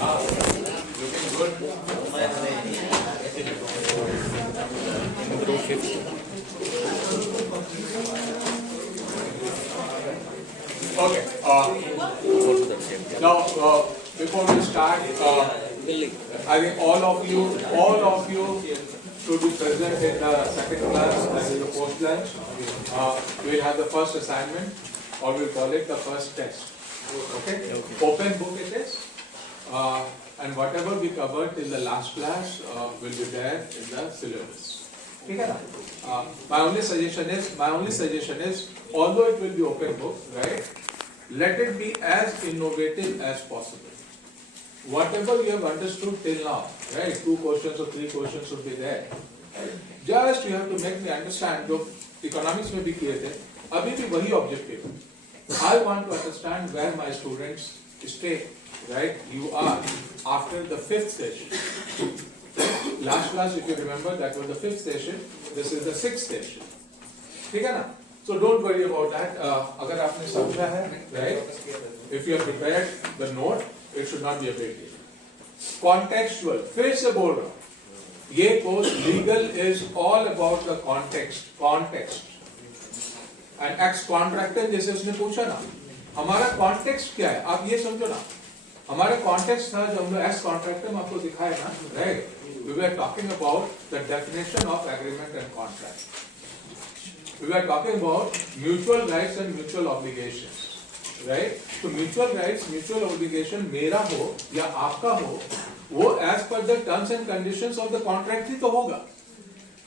Looking good. Group 50. Okay. Go to the same. Now, before we start, I think all of you should be present in the second class, that is the post lunch. We'll have the first assignment, or we'll call it the first test. Okay? Open book it is. And whatever we covered till the last class will be there in the syllabus. Okay? My only suggestion is, although it will be open book, right? Let it be as innovative as possible. Whatever you have understood till now, right? 2 questions or 3 questions should be there. Just you have to make me understand. जो economics में भी किए थे, अभी भी वही objective. I want to understand where my students stay. Right? You are after the 5th session. Last class, if you remember, that was the 5th session. This is the 6th session. ठीक है ना? So don't worry about that. अगर आपने समझा है, right? If you have prepared the note, it should not be a big deal. Contextual. फिर से बोल रहा हूँ. ये course legal is all about the context. And ex-contractor जैसे उसने पूछा ना, हमारा context क्या है? आप ये समझो ना. हमारा context था जब हम लोग ex-contractor में आपको दिखाया ना, right? We were talking about the definition of agreement and contract. We were talking about mutual rights and mutual obligations, right? So mutual rights, mutual obligation मेरा हो या आपका हो, वो as per the terms and conditions of the contract ही तो होगा.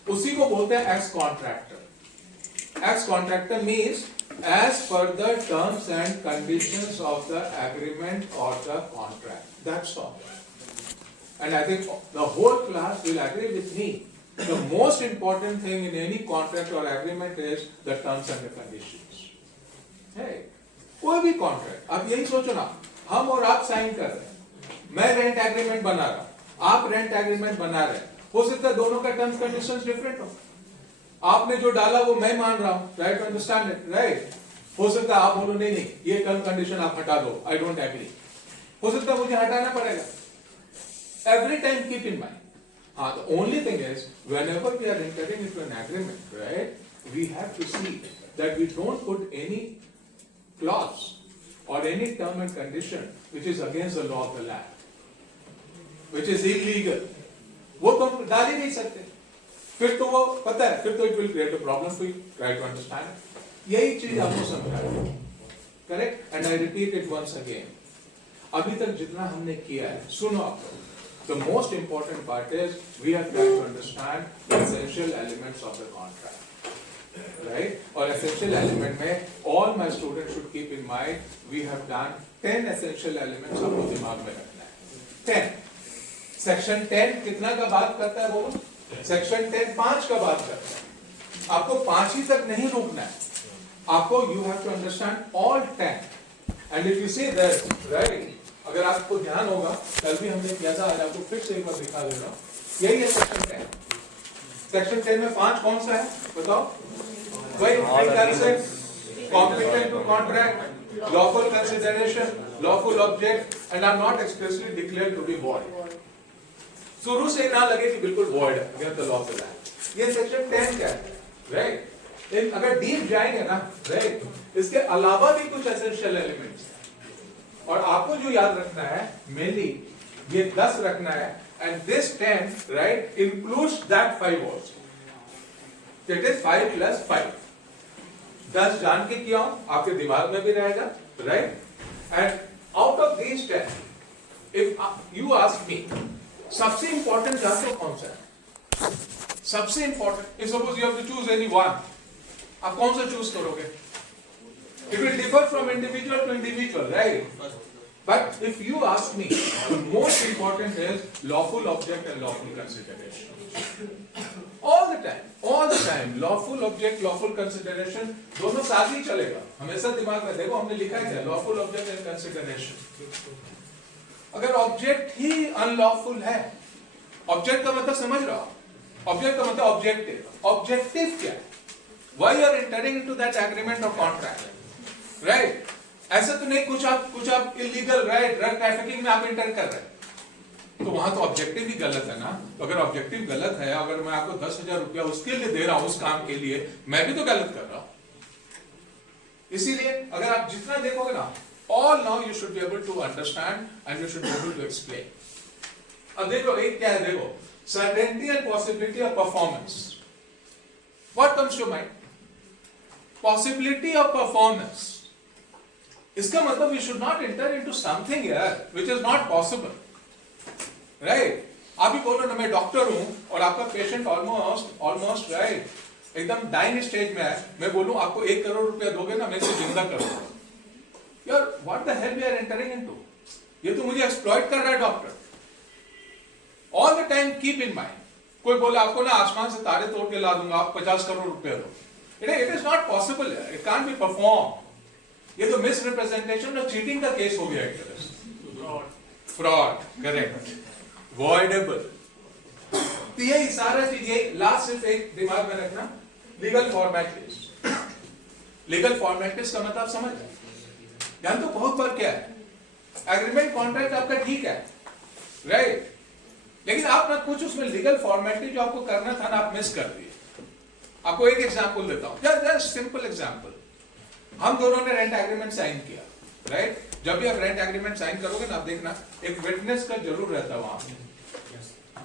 उसी को बोलते हैं ex-contractor. Ex-contractor means as per the terms and conditions of the agreement or the contract. That's all. And I think the whole class will agree with me. The most important thing in any contract or agreement is the terms and the conditions. Hey, कोई भी contract, आप यही सोचो ना, हम और आप sign कर रहे हैं, मैं रेंट एग्रीमेंट बना रहा हूं, आप रेंट एग्रीमेंट बना रहे हैं, हो सकता है दोनों का टर्म्स कंडीशंस डिफरेंट हो. आपने जो डाला वो मैं मान रहा हूं, राइट? Understand it, right? हो सकता है आप बोलो नहीं, ये टर्म कंडीशन आप हटा दो, आई डोंट एग्री. हो सकता है मुझे हटाना पड़ेगा. Every time keep in mind. The only thing is, whenever we are entering into an agreement, right, we have to see that we don't put any clause or any term and condition which is against the law of the land, which is illegal. वो तो हम डाल ही नहीं सकते. फिर तो वो पता है, फिर तो it will create a problem for you. Try to understand. यही चीज आपको समझाना. Correct? And I repeat it once again. अभी तक जितना हमने किया है, सुनो आप लोग. The most important part is we have tried to understand the essential elements of the contract, right? Or essential element में all my students should keep in mind we have done 10 essential elements आपको दिमाग में रखना है. 10. Section 10 कितना का बात करता है बोलो? Section 10 5 का बात करता है. आपको 5 ही तक नहीं रुकना है. आपको you have to understand all 10. And if you see that, right? अगर आपको ध्यान होगा, कल भी हमने किया था, आज आपको फिर से एक बार दिखा दे रहा हूं. यही है सेक्शन 10. सेक्शन 10 में 5 कौन सा है बताओ? वही consent, competent to contract, lawful consideration, lawful object and are not expressly declared to be void. शुरू से ना लगे कि बिल्कुल वॉइड है against the law of the land. ये सेक्शन 10 क्या है, राइट? अगर डीप जाएंगे ना, राइट, इसके अलावा भी कुछ एसेंशियल एलिमेंट्स. और आपको जो याद रखना है, मेनली ये 10 रखना है, and this 10 right includes that 5 also. It is 5 + 5. 10 जान के किया हूं, आपके दिमाग में भी रहेगा, right? And out of these 10, if you ask me, सबसे इंपॉर्टेंट जानते हो कौन सा है? सबसे important, if suppose you have to choose any one, आप कौन सा चूज करोगे? It will differ from individual to individual, right? But if you ask me, the most important is lawful object and lawful consideration. All the time, lawful object, lawful consideration, दोनों साथ ही चलेगा. हमेशा दिमाग में देखो, हमने लिखा है lawful object and consideration. अगर object ही unlawful है, object का मतलब समझ रहा हो? Object का मतलब objective. Objective क्या है? Why you are entering into that agreement or contract? Right? ऐसा तो नहीं कुछ आप इलीगल, राइट, ड्रग ट्रैफिकिंग में आप एंटर कर रहे हैं, तो वहां तो ऑब्जेक्टिव ही गलत है ना। तो अगर ऑब्जेक्टिव गलत है, अगर मैं आपको 10,000 रुपया उसके लिए दे रहा हूं, उस काम के लिए, मैं भी तो गलत कर रहा हूं। इसीलिए अगर आप जितना देखोगे ना, all now you should be able to understand and you should be able to explain. अब देखो एक क्या है, देखो certainty and possibility of performance. What comes to mind? Possibility of performance. इसका मतलब you should not enter into something यार which is not possible, right? आप ही बोलो ना मैं डॉक्टर हूं और आपका पेशेंट ऑलमोस्ट राइट एकदम डाइंग स्टेज में है, मैं बोलूं आपको 1 करोड़ रुपया दोगे ना, मैं इसे जिंदा कर दूंगा। यार what the hell we are entering into? ये तो मुझे एक्सप्लॉइट कर रहा है doctor. All the time keep in mind, कोई बोले आपको ना आसमान से तारे तोड़ के ला दूंगा, आप 50 करोड़ रुपया दो, it is not possible, it can't be perform. ये तो मिस रिप्रेजेंटेशन और चीटिंग का केस हो गया, फ्रॉड, करेक्ट, वॉइडेबल। तो यही सारा चीज, ये लास्ट सिर्फ एक दिमाग में रखना, लीगल फॉर्मेलिटीज। लीगल फॉर्मेलिटीज का मतलब समझ ध्यान तो बहुत बार क्या है, एग्रीमेंट कॉन्ट्रैक्ट आपका ठीक है, राइट, लेकिन आप ना कुछ उसमें लीगल फॉर्मेलिटी जो आपको करना था ना, आप मिस कर दिए। आपको एक एग्जांपल देता हूं, जस्ट सिंपल एग्जांपल। हम दोनों ने रेंट एग्रीमेंट साइन किया, राइट? जब भी आप रेंट एग्रीमेंट साइन करोगे ना, आप देखना एक विटनेस का जरूर रहता है वहां,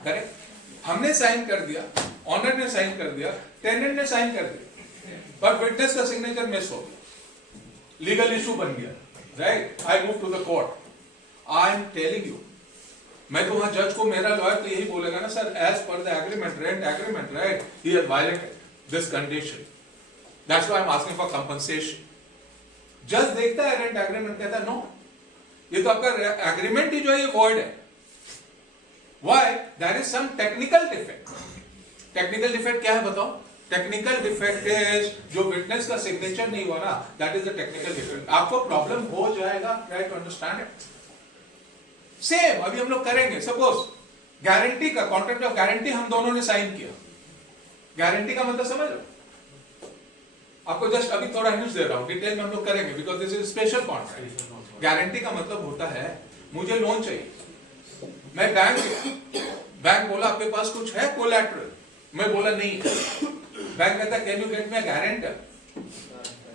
करेक्ट? हमने साइन कर दिया, ऑनर ने साइन कर दिया, टेनेंट ने साइन कर दिया, पर विटनेस का सिग्नेचर मिस हो गया, लीगल इशू बन गया, right? I move to the court. I am telling you, मैं तो वहां जज को, मेरा लॉयर तो यही बोलेगा ना, sir as per the agreement, rent agreement, right, he has violated this condition, that's why I am asking for compensation. जज देखता है रेंट एग्रीमेंट, कहता है नो, ये तो आपका एग्रीमेंट ही जो है ये वॉइड है। Why? There is some technical defect. Technical defect क्या है बताओ? टेक्निकल डिफेक्ट इज जो विटनेस का सिग्नेचर नहीं हुआ ना, that is the technical defect. आपको प्रॉब्लम हो जाएगा, try to understand it. Same अभी हम लोग करेंगे, सपोज गारंटी का कॉन्ट्रैक्ट ऑफ गारंटी हम दोनों ने साइन किया। गारंटी का मतलब समझ लो, आपको जस्ट अभी थोड़ा हिंट दे रहा हूं, डिटेल में हम लोग करेंगे because this is special contract. Guarantee का मतलब होता है मुझे लोन चाहिए, मैं बैंक बोला आपके पास कुछ है कोलैटरल, मैं बोला नहीं, बैंक कहता can you get me a guarantor.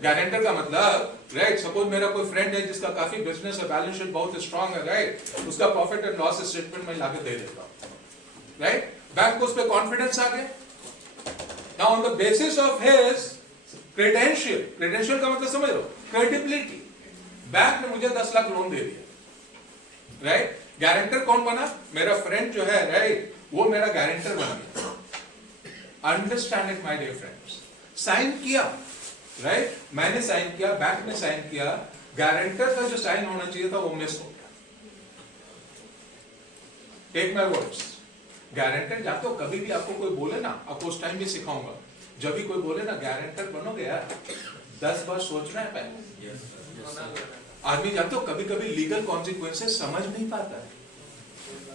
Guarantor का मतलब, राइट, सपोज मेरा कोई फ्रेंड है जिसका काफी बिजनेस है, बैलेंस शीट बहुत स्ट्रांग है, राइट, उसका प्रॉफिट एंड लॉस स्टेटमेंट मैं लाके दे देता हूं, राइट? बैंक को उस पर कॉन्फिडेंस आ गया। Now on the basis of his credential का मतलब समझ लो, क्रेडिबिलिटी, बैंक ने मुझे 10 लाख लोन दे दिया, राइट? गारंटर कौन बना? मेरा फ्रेंड जो है, राइट, वो मेरा गारंटर बन गया। Understand it my dear friends. Sign किया, राइट, मैंने साइन किया, बैंक ने साइन किया, गारंटर का जो साइन होना चाहिए था वो मिस हो गया। टेक माय वर्ड्स, गारंटर जब तो कभी भी आपको कोई बोले ना, आपको उस टाइम भी सिखाऊंगा, जब भी कोई बोले ना गारंटर बनोगे यार, 10 बार सोचना है पहले। आदमी जानते हो कभी कभी लीगल कॉन्सिक्वेंसेस समझ नहीं पाता है।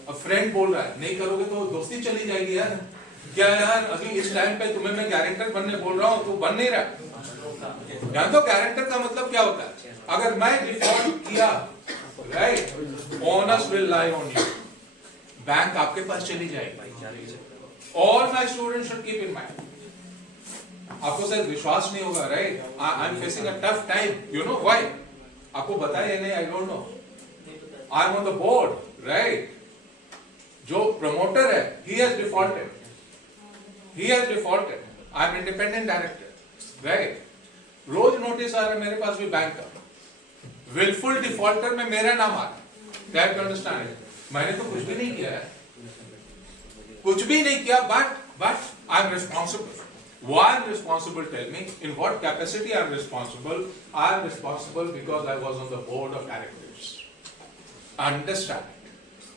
अब फ्रेंड बोल रहा है नहीं करोगे तो दोस्ती चली जाएगी यार, क्या यार अभी इस टाइम पे तुम्हें मैं गारंटर बनने बोल रहा हूं, तो बन नहीं रहा। जानते हो गारंटर का मतलब क्या होता है? अगर मैं डिफॉल्ट किया, right, owners will lie on you, bank आपके पास चली जाएगी। All my students should keep in mind. आपको शायद विश्वास नहीं होगा, right, I am facing a tough time, you know why? आपको बताया या नहीं, I don't know, I am on the board, right? जो प्रमोटर है, he has defaulted, I am independent director, right? रोज नोटिस आ रहा है मेरे पास भी बैंक का, विलफुल डिफॉल्टर में मेरा नाम आ रहा है, अंडरस्टैंड? मैंने तो कुछ भी नहीं किया है, कुछ भी नहीं किया, but I am responsible. Why I am responsible? Tell me. In what capacity I am responsible? I am responsible because I was on the board of directors. Understand it?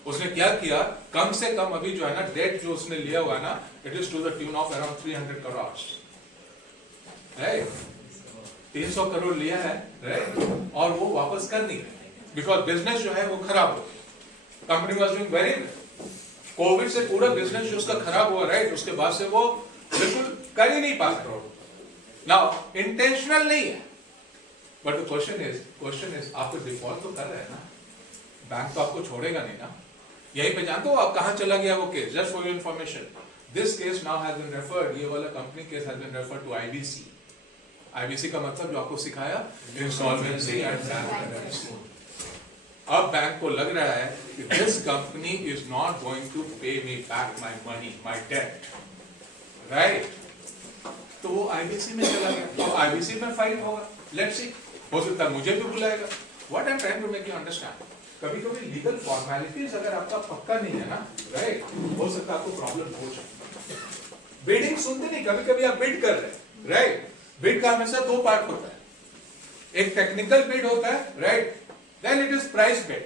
उसने क्या किया? कम से कम अभी जो है ना डेट जो उसने लिया हुआ है ना, it is to the tune of around 300 crores. Right? 300 crore लिया है, right? और वो वापस कर नहीं रहे, because business जो है वो खराब हो गया. Company was doing very well. Covid से पूरा बिजनेस जो उसका खराब हुआ, राइट, उसके बाद से वो बिल्कुल कर ही नहीं पा रहे। नाउ इंटेंशनल नहीं है, बट क्वेश्चन इज आपको डिफॉल्ट तो कर रहे हैं ना, बैंक तो आपको छोड़ेगा नहीं ना, यहीं पे जानते हो आप कहां चला गया वो case? Just for your information, this case now has been referred, ये वाला company case has been referred to IBC. IBC का मतलब जो आपको सिखाया, इंसॉल्वेंसी एंड बैंकरप्सी। अब बैंक को लग रहा है कि this company is not going to pay me back my money, my debt, right? तो वो आईबीसी में चला गया, तो आईबीसी में फाइल होगा, लेट्स सी, हो सकता है मुझे भी बुलाएगा। What I am trying to make you understand, कभी कभी लीगल फॉर्मेलिटीज अगर आपका पक्का नहीं है ना, राइट, हो सकता है आपको प्रॉब्लम हो जाए। बिडिंग सुनते नहीं, कभी कभी आप बिड कर रहे हैं, राइट? बिड का हमेशा दो पार्ट होता है, एक टेक्निकल बिड होता है, right, then it is price bid.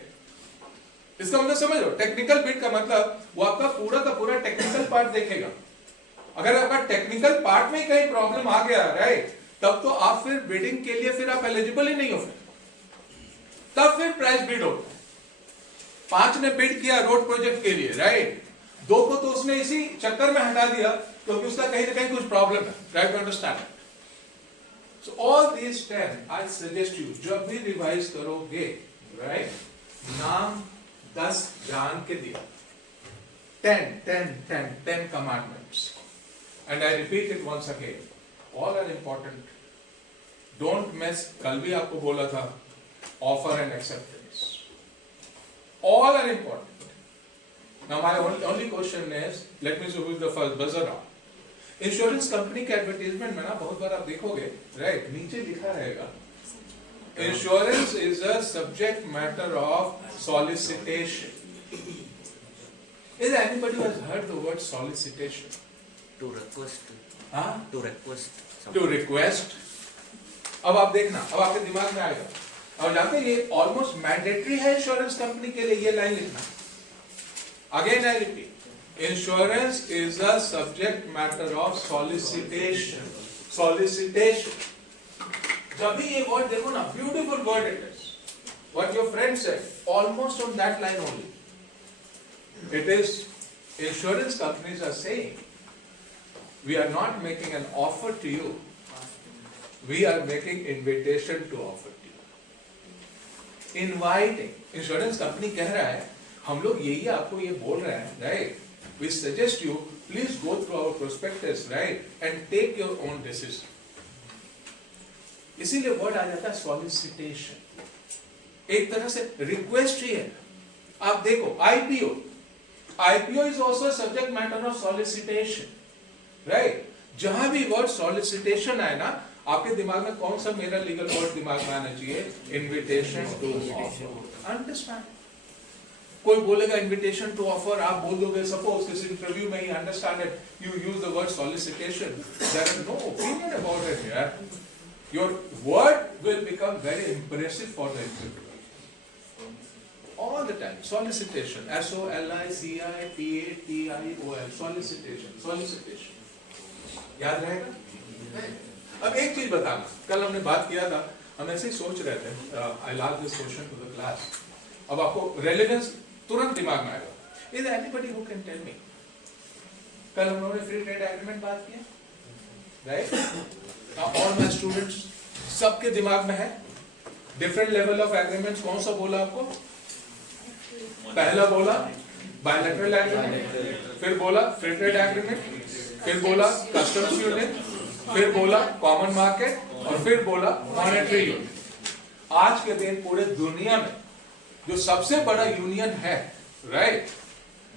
इसका मतलब समझ लो, टेक्निकल बिड का मतलब वो आपका पूरा का पूरा टेक्निकल पार्ट देखेगा। अगर आपका टेक्निकल पार्ट में कहीं प्रॉब्लम आ गया, राइट, तब तो आप फिर बिडिंग के लिए फिर आप एलिजिबल ही नहीं हो, तब फिर प्राइस बिड होता है। 5 ने बिड किया रोड प्रोजेक्ट के लिए, राइट, 2 को तो उसने इसी चक्कर में हटा दिया क्योंकि उसका कहीं ना कहीं कुछ प्रॉब्लम है, try to understand. So all these 10 I suggest you, जब भी रिवाइज करोगे, राइट, नाम 10 जान के दिया, 10 commandments, and I repeat it once again, all are important, don't miss। कल भी आपको बोला था, offer and acceptance, all are important। Now my only question is, let me see who is the first buzzer on। Insurance company के advertisement में ना बहुत बार आप देखोगे, राइट, नीचे लिखा रहेगा insurance is a subject matter of solicitation. Is anybody who has heard the word solicitation? To request. हाँ, To request. To request. अब आप देखना, अब आपके दिमाग में आएगा, और जानते हैं ये ऑलमोस्ट मैंडेटरी है इंश्योरेंस कंपनी के लिए ये लाइन लिखना। Again I repeat, insurance is a subject matter of solicitation. Solicitation, जब भी ये वर्ड देखो ना, beautiful word it is, what your friend said, almost on that line only. It is, insurance companies are saying, we are not making an offer to you, we are making invitation to offer to you। Inviting, insurance company कह रहा है, हम लोग यही आपको ये बोल रहे हैं, right? We suggest you please go through our prospectus, right, and take your own decision। इसीलिए वर्ड आ जाता है solicitation, एक तरह से रिक्वेस्ट ही है। आप देखो IPO is also a subject matter of solicitation, right? जहां भी वर्ड solicitation आए ना, आपके दिमाग में कौन सा मेरा लीगल वर्ड दिमाग में आना चाहिए? Invitation to offer. अंडरस्टैंड? कोई बोलेगा इन्विटेशन टू ऑफर, आप बोल दोगे, सपोज किसी इंटरव्यू में ही, understand it, you use the word solicitation, there is no opinion about it here। Your word will become very impressive for the interview all the time। solicitation, SOLICITATION, solicitation, याद रहेगा? अब एक चीज बताना, कल हमने बात किया था, हम ऐसे ही सोच रहे थे, I last this question to the class, अब आपको रेलेवेंस तुरंत दिमाग में आएगा। Is anybody who can tell me, कल हम लोगों ने फ्री ट्रेड एग्रीमेंट बात किया, right? Now all my students, सबके दिमाग में है डिफरेंट लेवल ऑफ एग्रीमेंट्स। कौन सा बोला आपको? पहला बोला बायलैटरल एग्रीमेंट, फिर बोला फ्री ट्रेड एग्रीमेंट, फिर बोला कस्टम्स यूनियन, फिर बोला कॉमन मार्केट, और फिर बोला मॉनेटरी यूनियन। आज के दिन पूरे दुनिया में जो सबसे बड़ा यूनियन है, राइट,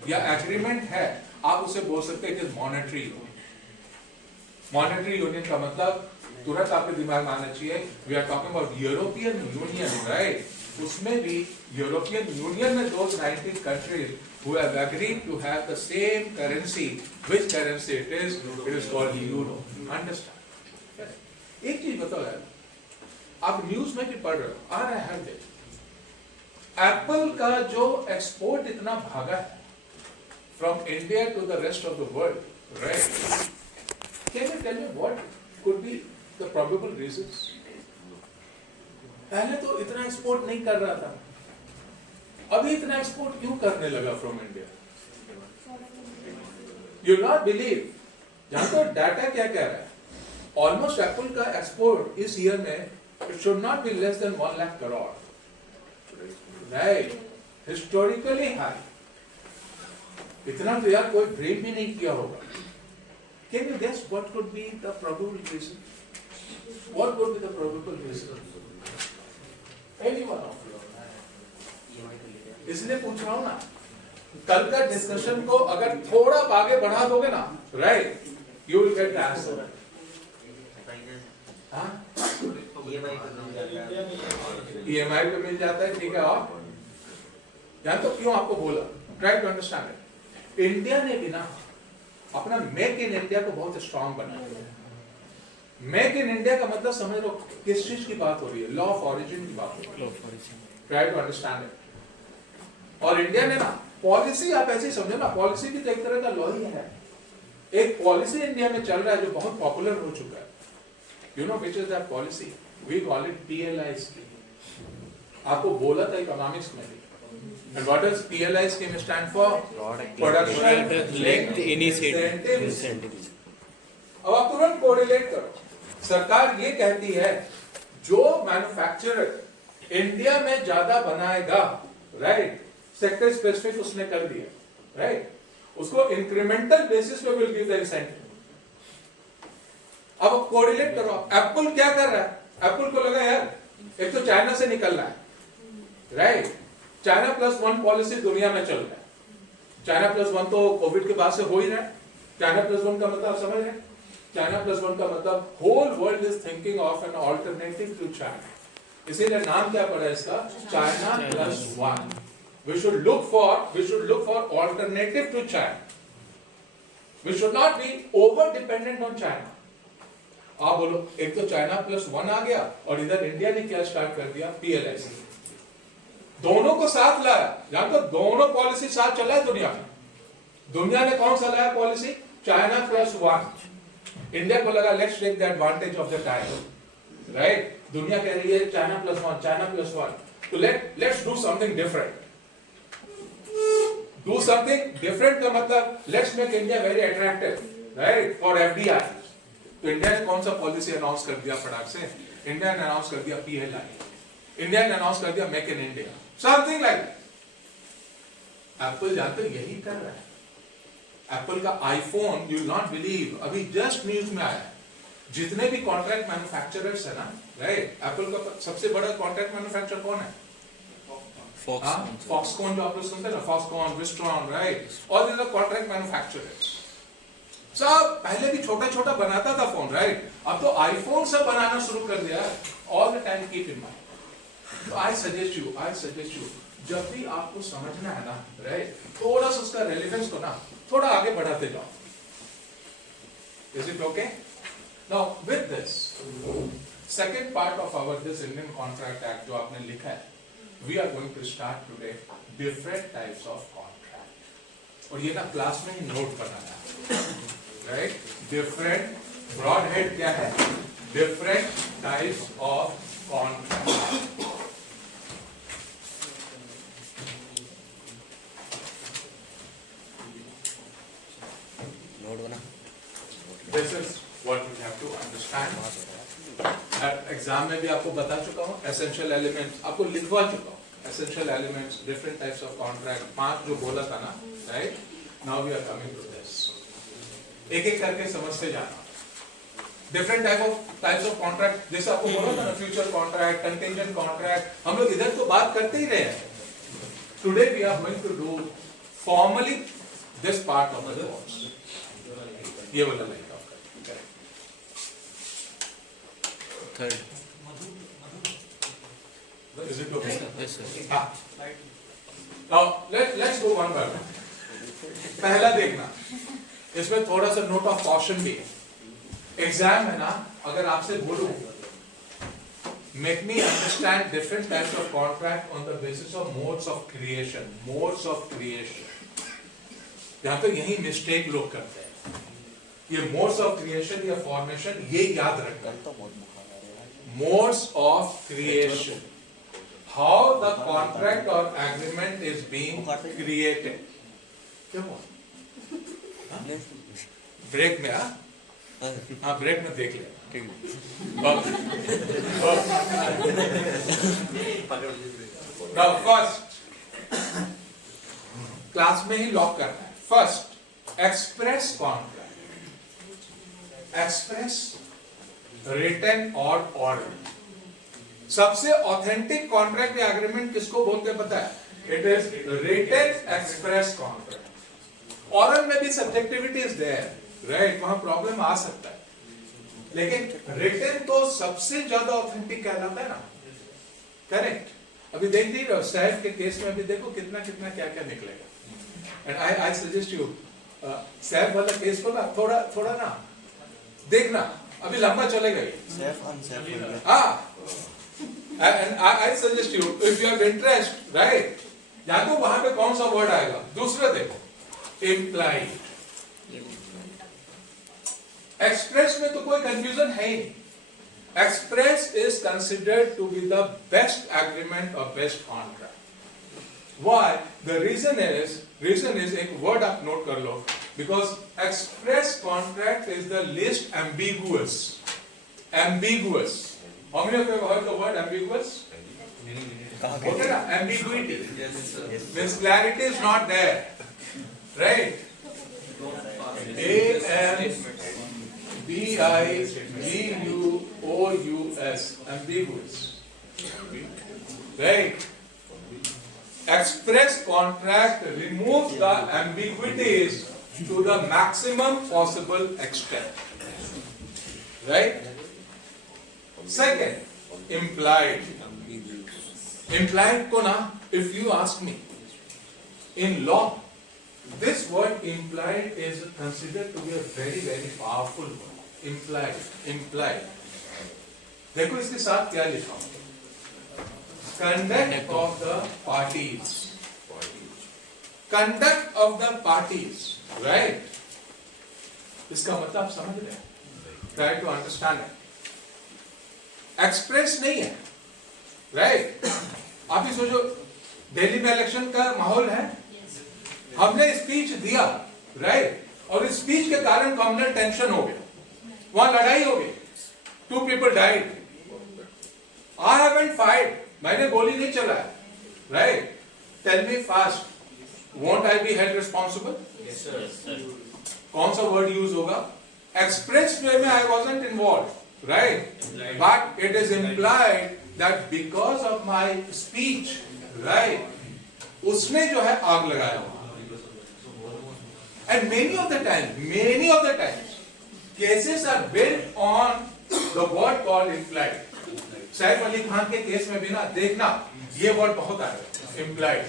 या एग्रीमेंट है, आप उसे बोल सकते हैं कि मॉनेटरी यूनियन। मॉनेटरी यूनियन का मतलब तुरंत आपके दिमाग में आना चाहिए, we are talking about European Union, right? उसमें भी यूरोपियन यूनियन में those 19 countries who have agreed to have the same currency, which currency it is called euro। Understand? एक चीज बताओ यार, आप न्यूज में भी पढ़ रहे हो, आ रहा है हर दिन, एप्पल का जो एक्सपोर्ट इतना भागा है from India to the rest of the world, right? Can you tell me what could be the probable reasons? पहले तो इतना एक्सपोर्ट नहीं कर रहा था, अभी इतना एक्सपोर्ट क्यों करने लगा from India? You not believe, जानते हो डाटा क्या कह रहा है? ऑलमोस्ट एप्पल का एक्सपोर्ट इस ईयर में it should not be less than 1 lakh crore, right? Historically high. इतना तो यार कोई ड्रीम भी नहीं किया होगा। Can you guess what could be the probable reason? What could be the probable reason? Anyone of you? इसलिए पूछ रहा हूँ ना, कल का डिस्कशन को अगर थोड़ा आगे बढ़ा दोगे ना, right, you will get the answer. EMI पे मिल जाता है, ठीक है। और जान तो क्यों आपको बोला, try to understand it. India ने भी ना अपना मेक इन इंडिया को बहुत स्ट्रांग बनाया। मेक इन इंडिया का मतलब समझ लो किस चीज की बात हो रही है, लॉ ऑफ ओरिजिन की बात हो रही है। Try to understand it. और इंडिया ने ना पॉलिसी, आप ऐसे ही समझो ना, पॉलिसी भी तो एक तरह का लॉ ही है। एक पॉलिसी इंडिया में चल रहा है जो बहुत पॉपुलर हो चुका है। You know which is that policy? We call it PLI scheme. आपको बोला था इकोनॉमिक्स में भी। And what does PLI scheme stand for? Production Linked Incentives. अब आप तुरंत कोरिलेट करो। सरकार ये कहती है जो मैन्युफैक्चरर इंडिया में ज्यादा बनाएगा, राइट, सेक्टर स्पेसिफिक उसने कर दिया, राइट, उसको इंक्रीमेंटल बेसिस पे विल गिव द इंसेंटिव। अब कोरिलेट करो। एप्पल क्या कर रहा है? एप्पल को लगा यार एक तो चाइना से निकल रहा है, राइट, चाइना +1 पॉलिसी दुनिया में चल रहा है। चाइना +1 तो कोविड के बाद से हो ही रहा है। चाइना +1 का मतलब आप समझ रहे हैं? चाइना +1 का मतलब whole world is thinking of an alternative to China. इसीलिए नाम क्या पड़ा इसका? China +1। We should look for alternative to China. We should not be over dependent on China. आप बोलो एक तो चाइना +1 आ गया और इधर इंडिया ने क्या स्टार्ट कर दिया? PLI। दोनों को साथ लाया। जान तो दोनों पॉलिसी साथ चला है दुनिया में। दुनिया ने कौन सा लाया पॉलिसी? चाइना +1। इंडिया को लगा let's take the advantage of the time, right. दुनिया कह रही है चाइना +1, तो let's do something different. Do something different का मतलब let's make India very attractive, right, for FDI। तो इंडिया ने कौन सा पॉलिसी अनाउंस कर दिया फटाक से? इंडिया ने अनाउंस कर दिया PLI। इंडिया ने अनाउंस कर दिया make in India, something like. Apple जानते हो यही कर रहा है। एप्पल का iPhone, you will not believe, अभी जस्ट न्यूज में आया, जितने भी कॉन्ट्रैक्ट मैन्युफैक्चरर्स है ना, राइट, एप्पल का सबसे बड़ा कॉन्ट्रैक्ट मैन्युफैक्चरर कौन है? फॉक्सकॉन, जो आप लोग सुनते हैं ना, Foxconn, Wistron, right, all these are contract manufacturers. सब पहले भी छोटा छोटा बनाता था फोन, राइट, अब तो आईफोन सब बनाना शुरू कर दिया। All the time keep in mind. तो आई सजेस्ट यू जब भी आपको समझना है ना, राइट, थोड़ा सा उसका रेलेवेंस को ना थोड़ा आगे बढ़ाते जाओ। Is it okay? Now with this second part of our this Indian contract act जो आपने लिखा है, we are going to start today different types of contract. और ये ना क्लास में ही नोट बनाना है, राइट। डिफरेंट, ब्रॉड हेड क्या है? Different types of contract. This is what we have to understand. Exam में भी आपको बता चुका हूँ, एसेंशियल एलिमेंट्स आपको लिखवा चुका हूँ। Essential elements, different types of contract, 5 जो बोला था ना, right. Now we are coming to this, एक एक करके समझते जाना। डिफरेंट टाइप्स ऑफ कॉन्ट्रैक्ट, जैसे आपको बोला था ना, फ्यूचर कॉन्ट्रैक्ट, कंटिंजेंट कॉन्ट्रैक्ट, हम लोग इधर तो बात करते ही रहे हैं। Today we are going to do formally this part of the course. ये वाला line third. Is it okay? Yes, sir. Now let's go one by one. पहला देखना, इसमें थोड़ा सा नोट ऑफ कॉशन भी है। एग्जाम है ना, अगर आपसे बोलूं make me understand different types of contract on the basis of modes of creation, modes of creation, यहां तो यही मिस्टेक लोग करते हैं। ये मोड्स ऑफ क्रिएशन या फॉर्मेशन, ये याद रखना। Modes of creation, how the contract or agreement is being created. क्या हुआ? ब्रेक में? हाँ ब्रेक में देख ले। Now first क्लास में ही लॉक करना है। First express contract, express, written और ऑर्डर। सबसे ऑथेंटिक कॉन्ट्रैक्ट या एग्रीमेंट किसको बोलते हैं पता है? It is written express contract. Oral में भी सब्जेक्टिविटी इज देयर, राइट, वहां प्रॉब्लम आ सकता है, लेकिन रिटन तो सबसे ज्यादा ऑथेंटिक कहलाता है ना, करेक्ट। अभी देख ली सैफ के केस में अभी देखो कितना कितना क्या क्या निकलेगा। And I suggest you Saif वाला केस को ना थोड़ा थोड़ा ना देखना, अभी लंबा चलेगा ये। सैफ अनसैफ हो गया। हाँ, and I suggest you, if you have interest, right, या तो वहां पे कौन सा वर्ड आएगा, दूसरा देखो, implied। एक्सप्रेस में तो कोई कंफ्यूजन है ही नहीं। Express is considered to be the best agreement और best contract. Why? The reason is एक वर्ड आप नोट कर लो, because express contract is the least ambiguous. Ambiguous, how many of you have heard the word ambiguous? Okay, na? Ambiguity means clarity is not there, right? ambiguous, ambiguous, right? Express contract removes the ambiguities to the maximum possible extent, right? Second, implied. Implied ko na, if you ask me, in law, this word implied is considered to be a very very powerful word. Implied. देखो इसके साथ क्या लिखा हूं? Conduct of the parties. Conduct of the parties, right? इसका मतलब समझ रहे? Try to understand it. Express नहीं है, राइट? आप ही सोचो, दिल्ली में इलेक्शन का माहौल है, हमने स्पीच दिया, राइट, और इस स्पीच के कारण कम्युनल टेंशन हो गया, वहां लड़ाई हो गई, 2 people died. I haven't fired, मैंने गोली नहीं चलाया, right? Tell me fast, won't I be held responsible? Yes sir. कौन सा वर्ड यूज होगा? एक्सप्रेस वे में I wasn't involved, right? But it is implied that because of my speech, right, उसने जो है आग लगाया हुआ। And many of the times, cases are built on the word called implied. Saif Ali Khan के case में भी ना देखना, ये वर्ड बहुत आया, implied.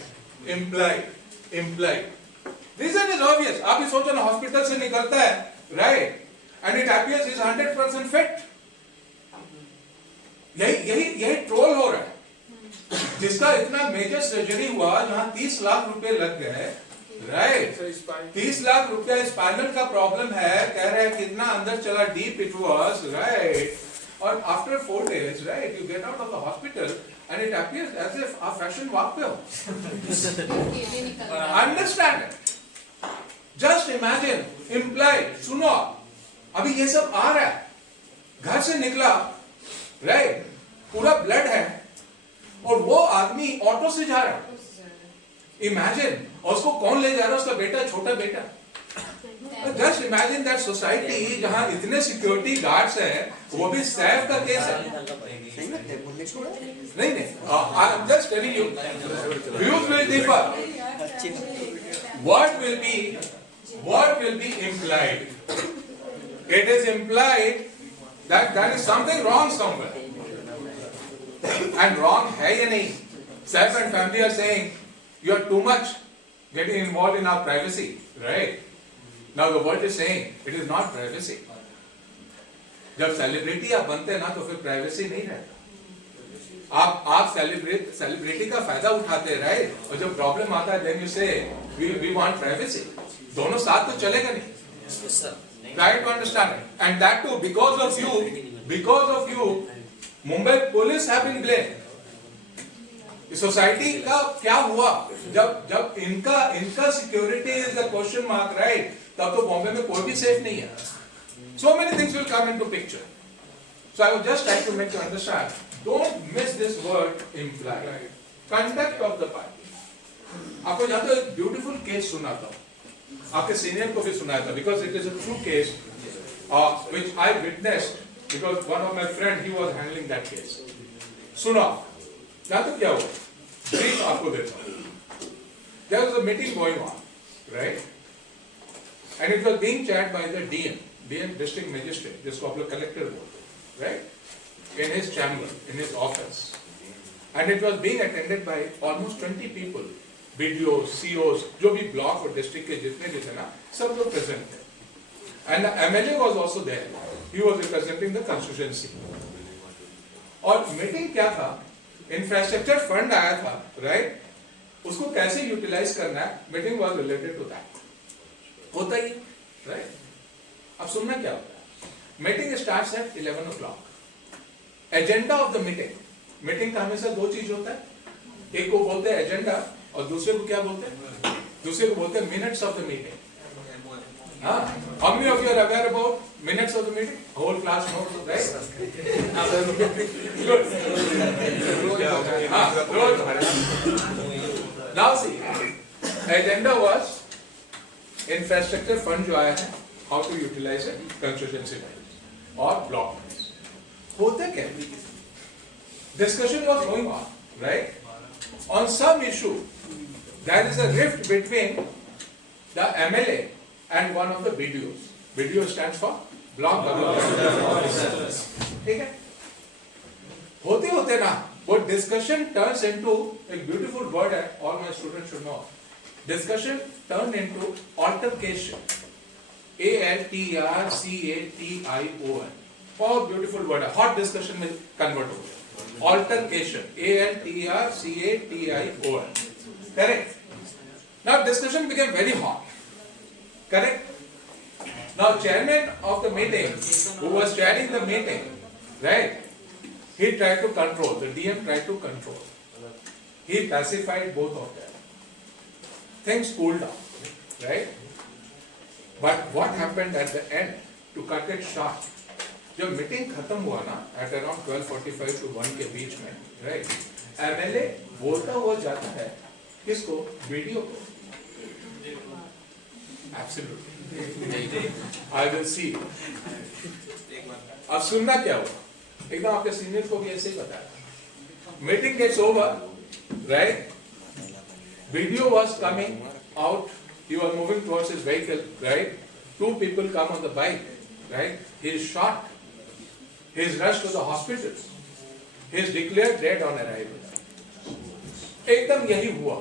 Reason is obvious. आप ही सोचो ना, हॉस्पिटल से निकलता है, right, and it appears he is 100% fit. यही ट्रोल हो रहा है, जिसका इतना मेजर सर्जरी हुआ, जहां 30 लाख रुपए लग गए, राइट? 30 लाख रुपया स्पाइनल का प्रॉब्लम है, कह रहे हैं कितना अंदर चला, डीप इट वाज, राइट? और after 4 days, right, you get out of the hospital and it appears as if आप फैशन वॉक पे हो। Understand it, just imagine, implied. सुनो, अभी ये सब आ रहा है, घर से निकला, राइट, पूरा ब्लड है, और वो आदमी ऑटो से जा रहा है, इमेजिन, और उसको कौन ले जा रहा है? उसका बेटा, छोटा बेटा। जस्ट इमेजिन दैट सोसाइटी जहां इतने सिक्योरिटी गार्ड्स हैं, वो भी सैफ का केस है। नहीं, I am just telling you, views will differ, what will be implied? It is implied that there is something wrong somewhere, and wrong है या नहीं? Self and family are saying you are too much getting involved in our privacy, right? Now the world is saying it is not privacy. जब celebrity आप बनते हैं ना, तो फिर प्राइवेसी नहीं रहता। आप सेलिब्रिटी का फायदा उठाते हैं, राइट? और जब प्रॉब्लम आता है, देन यू से वी वांट प्राइवेसी। दोनों साथ तो चलेगा नहीं। Try to understand it, and that too because of you, Mumbai police have been blamed. Society का क्या हुआ जब इनका security is the question mark, right? तब तो बॉम्बे में कोई भी सेफ नहीं है। So many things will come into picture. So I was just trying to make you understand. Don't miss this word implied. Conduct of the party. आपको यहाँ तो एक ब्यूटीफुल केस सुनाता हूँ। आपके सीनियर को भी सुनाया था, because it is a true case which I witnessed because one of my friend he was handling that case. सुना ना तो क्या हुआ, ब्रीफ आपको देता हूँ. There was a meeting going on, right? And it was being chaired by the DM district magistrate, जिसको आप लोग collector बोलते हैं, right? In his chamber, in his office, and it was being attended by almost 20 people, BDOs, COs, जो भी block और district के जितने भी थे ना, सब लोग present थे. And the MLA was also there. He was representing the constituency. और मीटिंग क्या था? इंफ्रास्ट्रक्चर फंड आया था, राइट? उसको कैसे यूटिलाइज करना है? Meeting was related to that. होता ही, राइट? अब सुनना क्या होता है? Meeting starts at 11 o'clock. Agenda of the meeting का हमेशा दो चीज होता है. एक को बोलते हैं एजेंडा और दूसरे को क्या बोलते हैं? दूसरे को बोलते हैं minutes of the meeting. How many of you are aware about minutes of the meeting? Whole class knows, right? Good. Now see, agenda was infrastructure fund जो आया है, how to utilize it, constituency wise और block wise. होता क्या? Discussion was going on, right? On some issue, there is a rift between the MLA and one of the BDOs. BDO stands for Block Development Officers. ठीक है? होते होते ना, वो discussion turns into a beautiful word that all my students should know. Discussion turned into altercation. ALTRCATION. बहुत beautiful word है. Hot discussion में convert हो गया. Altercation. ALTRCATION. Correct? Now discussion became very hot. Correct? Now chairman of the meeting, who was chairing the meeting, right? He tried to control, the DM tried to control. He pacified both of them. Things cooled down, right? But what happened at the end, to cut it short, जब meeting खत्म हुआ ना, at around 12:45 to 1 के बीच में, right? MLA बोलता हुआ जाता है, किसको? BDO को. Absolutely. I will see. अब सुनना क्या हुआ? एकदम आपके सीनियर को भी ऐसे ही बताया. Meeting gets over, right? BDO was coming out. He was moving towards his vehicle, right? Two people come on the bike, right? He is shot. He is rushed to the hospital. He is declared dead on arrival. एकदम यही हुआ.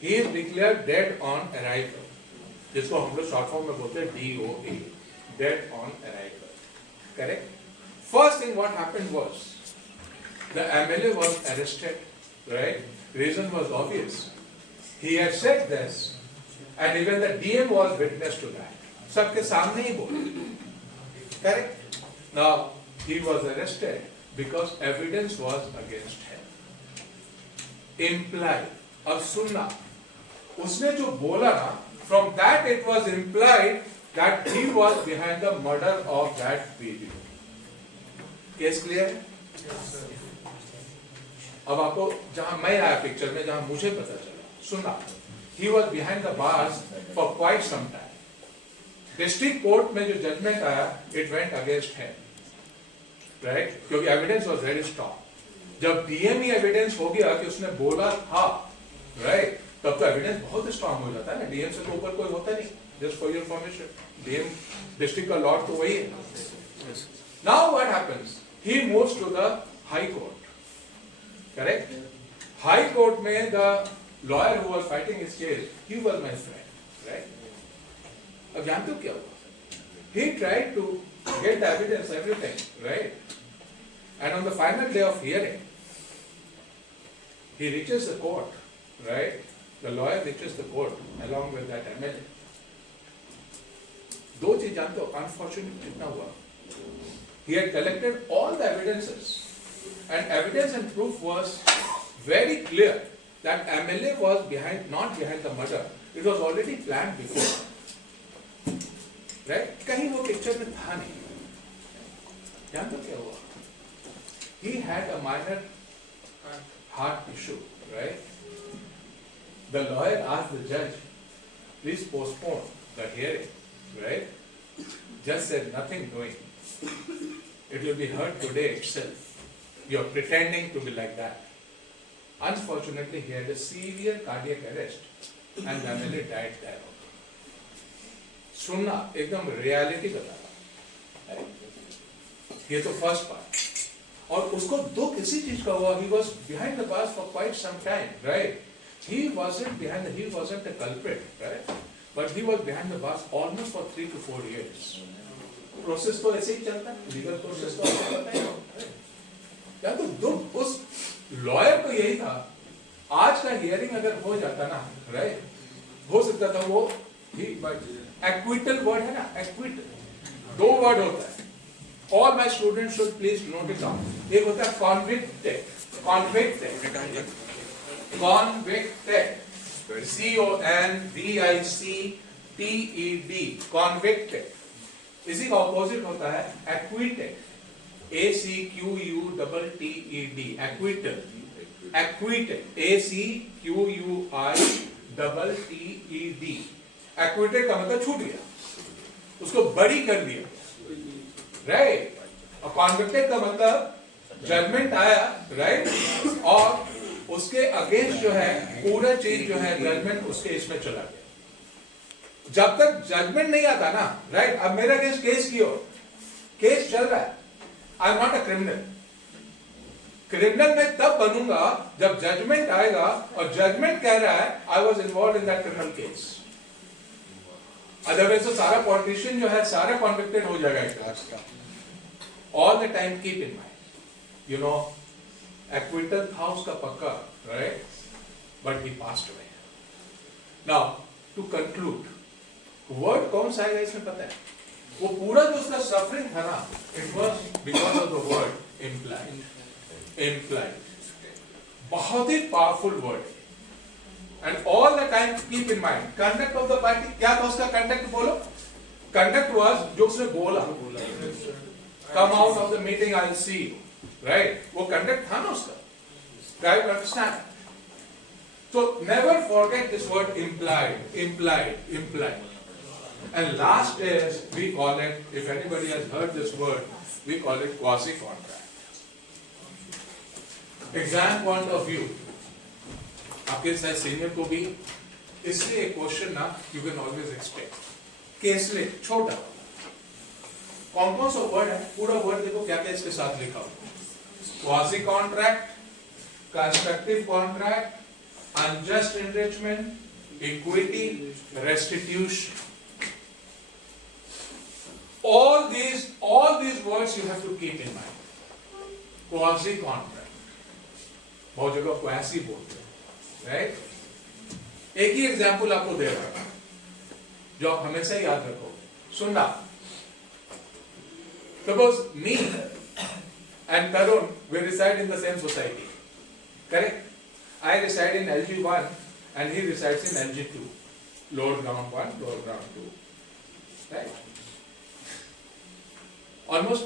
He is declared dead on arrival. जिसको हम लोग short form में बोलते हैं DOA, dead on arrival. Correct? First thing what happened was the MLA was arrested, right? Reason was obvious. He had said this, and even the DM was witness to that. सबके सामने ही बोला. Correct? Now he was arrested because evidence was against him. Implied. अब सुनना. उसने जो बोला ना, from that it was implied that he was behind the murder of that video. Case clear? अब आपको जहां मैं आया पिक्चर में, जहां मुझे पता चला, सुनना. He was behind the bars for quite some time. District court में जो judgment आया, it went against him, right? क्योंकि evidence was very strong. जब DM ही evidence हो गया कि उसने बोला था, right? तब तो एविडेंस बहुत स्ट्रांग हो जाता है ना. डीएम से तो ऊपर कोई होता नहीं. Just for your information, DM district का लॉर्ड तो वही है. Now what happens? He moves to the high court. Correct? High court में the lawyer who was fighting his case, he was my friend, right? अब जानते हो क्या हुआ? He tried to get the evidence, everything, right? And on the final day of hearing, he reaches the court, right? The lawyer reaches the court along with that MLA. दो चीज जानते हो, unfortunate कितना हुआ? He had collected all the evidences, and evidence and proof was very clear that MLA was not behind the murder. It was already planned before, right? कहीं वो picture में था नहीं. जानते हो क्या हुआ? He had a minor heart issue, right? The lawyer asked the judge, please postpone the hearing, right? Just said nothing doing. It will be heard today itself. You're pretending to be like that. Unfortunately, he had a severe cardiac arrest and Damile died there. सुनना एकदम reality बताना, ये तो first part. और उसको दुख इसी चीज का हुआ. He was behind the bars for quite some time, right? He wasn't a culprit, right? But he was behind the bars almost for 3 to 4 years. Process तो ऐसे ही चलता है, लीगल प्रोसेस तो आपको पता ही है. या तो दुख उस लॉयर को यही था, आज का हियरिंग अगर हो जाता ना, राइट, हो सकता था वो ही. एक्विटल वर्ड है ना, एक्विटल 2 वर्ड होता है. All my students should please note it down. एक होता है convicted, convicted, convicted, CONVICTED, convicted. इसी का ऑपोजिट होता है acquitted, ACQUTTED, acquittal. Acquitted, ACQUITTED. Acquitted का मतलब छूट गया, उसको बरी कर दिया, राइट. और कॉन्विक्टेड का मतलब जजमेंट आया, राइट, और उसके अगेंस्ट जो है पूरा चीज जो है जजमेंट उसके इसमें चला गया. जब तक जजमेंट नहीं आता ना, राइट, अब मेरे अगेंस्ट केस किया, केस चल रहा है, I am not a criminal. Criminal मैं तब बनूंगा जब जजमेंट आएगा और जजमेंट कह रहा है I was involve in that criminal case. Otherwise तो सारा पॉलिटिशियन जो है सारा कॉन्विक्टेड हो जाएगा एक क्लास का. All the time keep in mind, you know, acquittal था उसका पक्का, right, but he passed away. Now to conclude, word कौन सा आएगा इसमें पता है? वो पूरा जो उसका सफरिंग था ना, it was because of the word implied. Implied बहुत ही पावरफुल वर्ड है. And all the time keep in mind conduct of the party. क्या था उसका कंडक्ट? बोलो. कंडक्ट वाज जो उसने बोला, come out of the meeting I will see you, right. वो कंडक्ट था ना उसका. Try to understand. So never forget this word implied, implied, implied. And last is, we call it, if anybody has heard this word, we call it quasi-contract. Exam point of view, आपके साथ senior को भी इसलिए एक question ना you can always expect. Caselet छोटा, कौन सा वर्ड है, पूरा वर्ड देखो क्या क्या इसके साथ लिखा हो. Quasi-contract, constructive contract, unjust enrichment, equity, restitution. All these words you have to keep in mind. Quasi contract, बहुत जगह quasi बोलते हैं, right? एक ही एग्जाम्पल आपको दे रहा हूं जो आप हमेशा याद रखोगे. सुनना. Suppose me and Tarun, we reside in the same society, correct? I reside in LG1 and he resides in LG2. Lower ground 1, lower ground 2. Right? Almost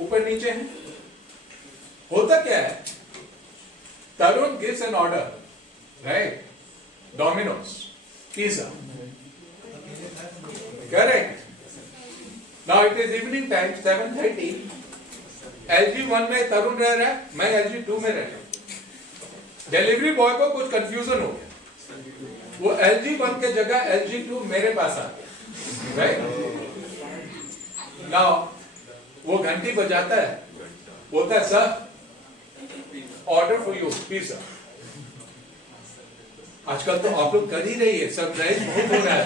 ऊपर नीचे है. होता क्या है? Tarun gives an order, right? Domino's, pizza. Correct? Now it is evening time, 7:30. LG1 में तरुण रह रहा है, मैं LG2 में रह रहा हूं. डिलीवरी बॉय को कुछ कंफ्यूजन हो गया, वो LG1 के जगह LG2 मेरे पास आ गया, राइट. नाउ वो घंटी बजाता है, बोलता है sir order for you pizza. आजकल तो आप लोग कर ही रही है, सरप्राइज बहुत हो रहा है.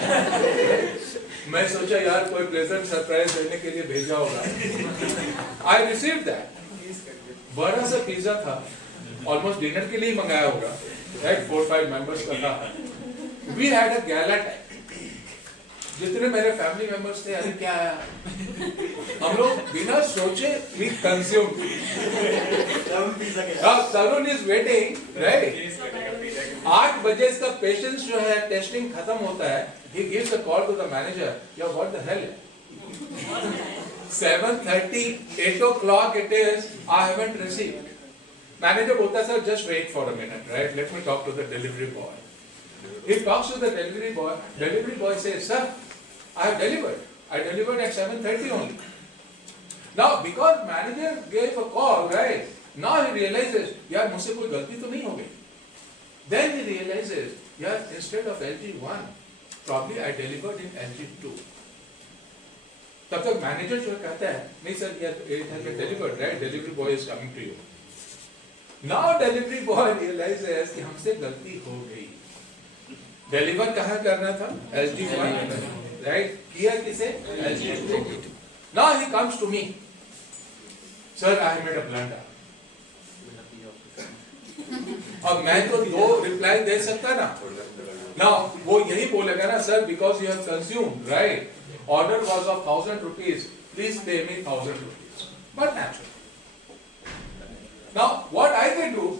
मैं सोचा यार कोई प्लेजेंट सरप्राइज देने के लिए भेजा होगा. I receive that. बड़ा सा पिज्जा था, ऑलमोस्ट डिनर के लिए ही मंगाया होगा, राइट. 4-5 मेंबर्स का था. वी हैड अ गैला टाइम. जितने मेरे फैमिली मेंबर्स थे, अरे क्या आया, हम लोग बिना सोचे we consume. Tarun is waiting, right. 8 बजे इसका पेशेंस जो है टेस्टिंग खत्म होता है. He gives a call to the manager. Yeah, what the hell? 7:30, 8 o'clock it is. I haven't received. Manager बोलता है sir, just wait for a minute, right? Let me talk to the delivery boy. He talks to the delivery boy. Delivery boy says, "Sir, I have delivered. I delivered at 7:30 only." Now, because manager gave a call, right? Now he realizes, यार मुझसे कोई गलती तो नहीं हो गई. Then he realizes, यार instead of LG1, probably I delivered in LG2. तब तक मैनेजर जो कहता है, नहीं सर यार it has been delivered, right? Delivery boy is coming to you. Now delivery boy realizes कि हमसे गलती हो गई. Deliver कहाँ करना था? LG1, right? किया किसे? LG2. Now he comes to me. Sir, I made a blunder. अब मैं तो 2 रिप्लाई दे सकता ना. Now वो यही बोलेगा ना, sir, because you have consumed, right? Order was of 1,000 rupees. Please pay me 1,000 rupees. But natural. Now what I can do?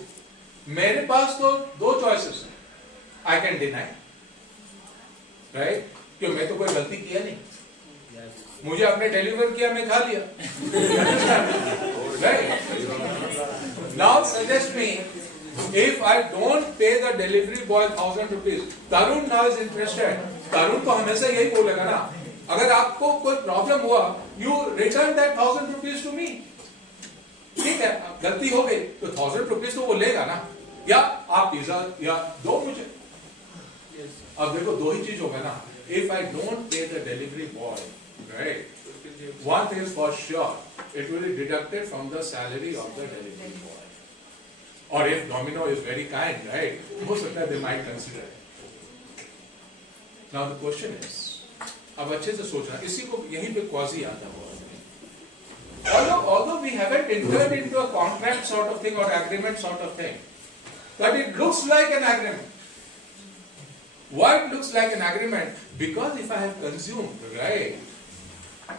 मेरे पास तो 2 choices हैं. I can deny, right? क्यों मैं तो कोई गलती किया नहीं. मुझे आपने डिलीवर किया, मैं खा लिया. Right? Now suggest me, if I don't pay the delivery boy 1,000 rupees, Tarun now is interested. Tarun तो हमेशा यही बोलेगा ना, अगर आपको कोई प्रॉब्लम हुआ, you return that 1,000 rupees to me. ठीक है, गलती हो गई तो 1,000 rupees तो वो लेगा ना, या आप पिज्जा या दो मुझे. अब देखो 2 ही चीज होगा ना. If I don't pay the delivery boy, right? One thing is for sure, it will be deducted from the salary of the delivery boy. Or if Domino is very kind, right? हो सकता है they might consider it. Now the question is, अब अच्छे से सोचना, इसी को यहीं पे quasi आता है. Although we haven't entered into a contract sort of thing or agreement sort of thing, but it looks like an agreement. Why it looks like an agreement? Because if I have consumed, right,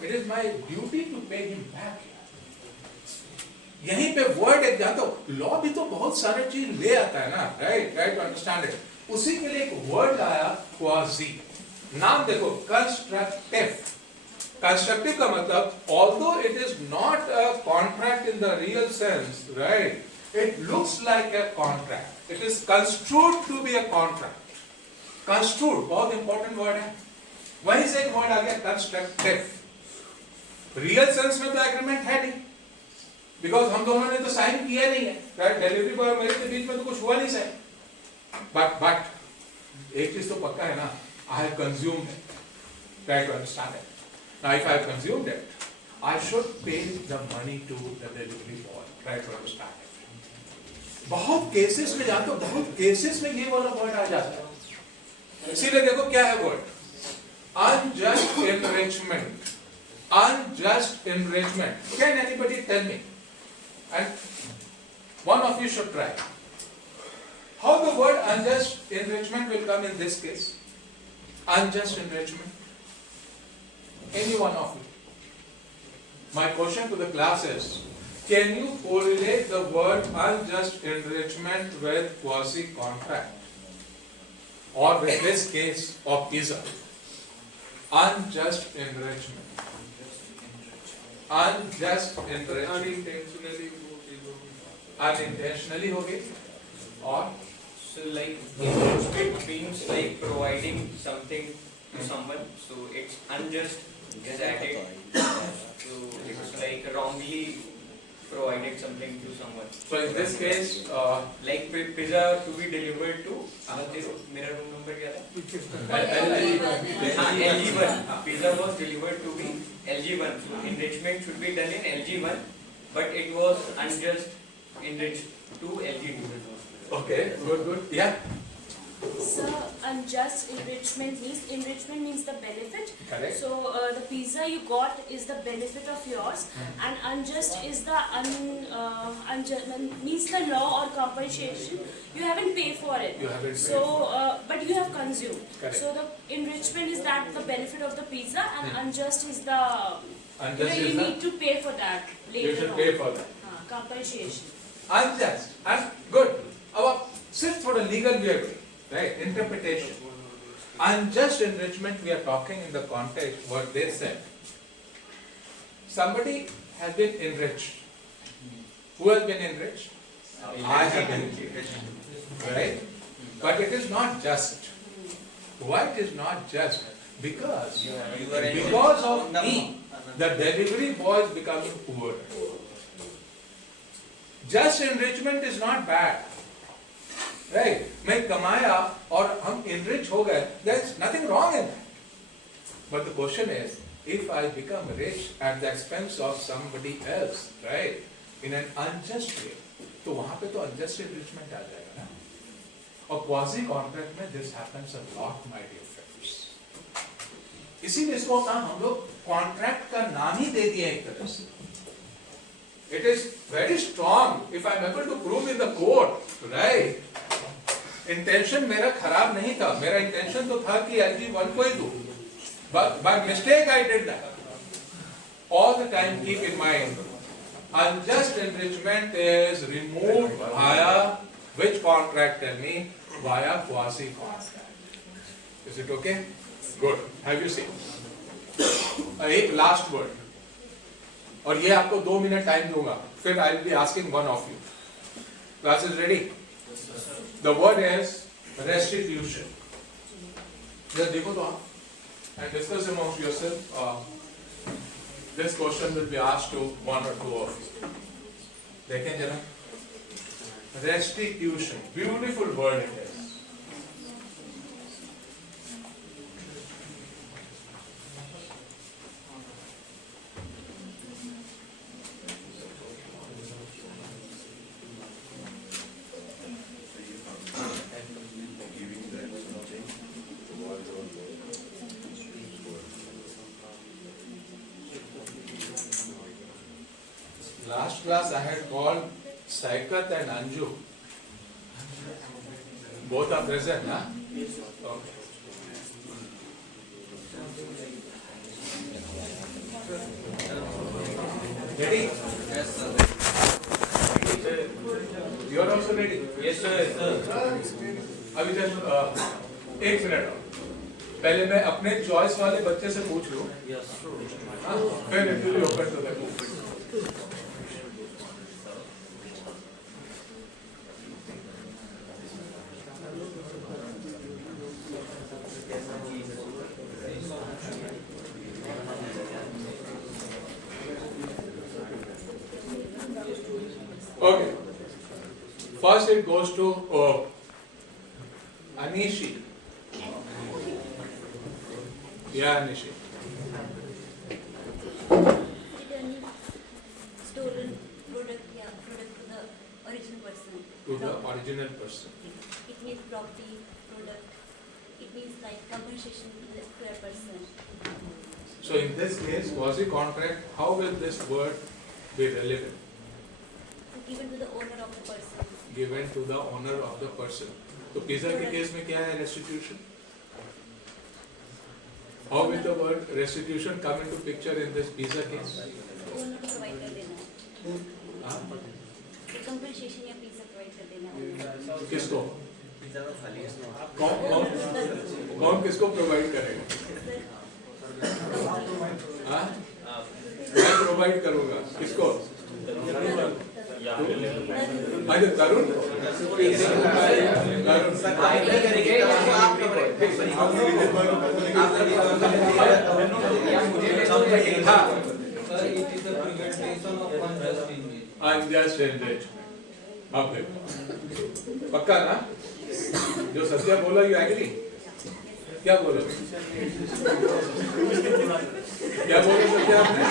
it is my duty to pay him back. यहीं पे word एक जानते हो, law भी तो बहुत सारे चीज ले आता है ना, right? Try to understand it. उसी के लिए एक वर्ड आया क्वाजी. नाम देखो, कंस्ट्रक्टिव. कंस्ट्रक्टिव का मतलब, although it is not a contract in the real sense, right? It looks like a contract. It is construed to be a contract. Construed बहुत इंपॉर्टेंट वर्ड है. वहीं से एक वर्ड आ गया कंस्ट्रक्टिव. रियल सेंस में तो एग्रीमेंट है नहीं, बिकॉज हम दोनों ने तो साइन किया नहीं है, राइट? डिलीवरी बॉय और मेरे के बीच में तो कुछ हुआ नहीं साइन. बट एक चीज तो पक्का है ना, I have consumed it. Try to understand it. Now if I have consumed it, I should pay the money to the delivery boy. Try to understand it. बहुत केसेस में जानते हो, बहुत केसेस में ये वाला वर्ड आ जाता है. इसीलिए देखो क्या है word, unjust enrichment. Unjust enrichment. Can anybody tell me? And one of you should try. How the word unjust enrichment will come in this case? Unjust enrichment. Any one of you. My question to the class is, can you correlate the word unjust enrichment with quasi-contract? Or with this case of pizza? Unjust enrichment. Unjust enrichment. Unintentionally हो गई. और So like enrichment means like providing something to someone. So it's unjust is added. So it's like wrongly provided something to someone. so in this case, Like pizza to be delivered to मेरा room number क्या था? LG1. Pizza was delivered to be LG1. So enrichment should be done in LG1, but it was unjust enriched to LG2. okay, good. Yeah. Sir, unjust enrichment means the benefit. Correct. So the pizza you got is the benefit of yours, and unjust is the unjust means the law or compensation. You haven't paid for it. You haven't paid So, but you have consumed. Correct. So the enrichment is that the benefit of the pizza, and unjust is the Unjust you is the- need to pay for that later You should on. pay for that. Compensation. Unjust. And good. अब सिर्फ थोड़ा legal way में, right? Interpretation. Unjust enrichment we are talking in the context what they said. Somebody has been enriched. Who has been enriched? I have been enriched. Right? But it is not just. why it is not just? Because You are because of me, the delivery boy is becoming poor. Just enrichment is not bad, right? मैं कमाया और हम enrich हो गए, there's nothing wrong in that. But the question is, if I become rich at the expense of somebody else, right, in an unjust way, तो वहाँ पे तो unjust enrichment आ जाएगा ना? और quasi contract में this happens a lot, my dear friends. इसीलिए इसको ना हम लोग contract का नाम ही दे दिए एक तरह से. It is very strong if I am able to prove in the court, right? Intention मेरा खराब नहीं था, मेरा intention तो था कि LG1 को ही दूँ. But by mistake I did that. All the time keep in mind, unjust enrichment is removed via which contract? Tell me. Via quasi contract. Is it okay? Good. Have you seen? एक last word. और ये आपको 2 minute time दूंगा. फिर I will be asking one of you. Class is ready? The word is restitution. जरा देखो तो आप. And discuss amongst yourself. This question will be asked to 1 or 2 of you. देखें जरा. Restitution. Beautiful word it is. Last class I had called Saikat and Anju. Both are present, huh? Okay. Ready? Yes, sir. You are also ready? Yes, sir. अभी just 1 minute पहले मैं अपने choice वाले बच्चे से पूछ लूं. Yes, sir. फिर it will be open to them. Okay. First it goes to Anishi. Yeah, Anishi. Stolen product, yeah, product to the original person. To the original person. It means property, product. It means like compensation to the square person. So in this case, quasi-contract, how will this word be relevant? Given to the owner of the person. Given to the owner of the person. तो pizza के case में क्या है restitution? How will the word restitution come into picture in this pizza case? Owner को provide कर देना. हाँ? तो compensation या pizza provide कर देना. किसको? कौन किसको प्रोवाइड करेगा? हाँ? मैं प्रोवाइड करूँगा. किसको? अरे तरुण? Unjust enrichment. अब देखो. पक्का ना? जो सत्या बोला यू एग्री? क्या बोले? क्या बोले सत्या आपने?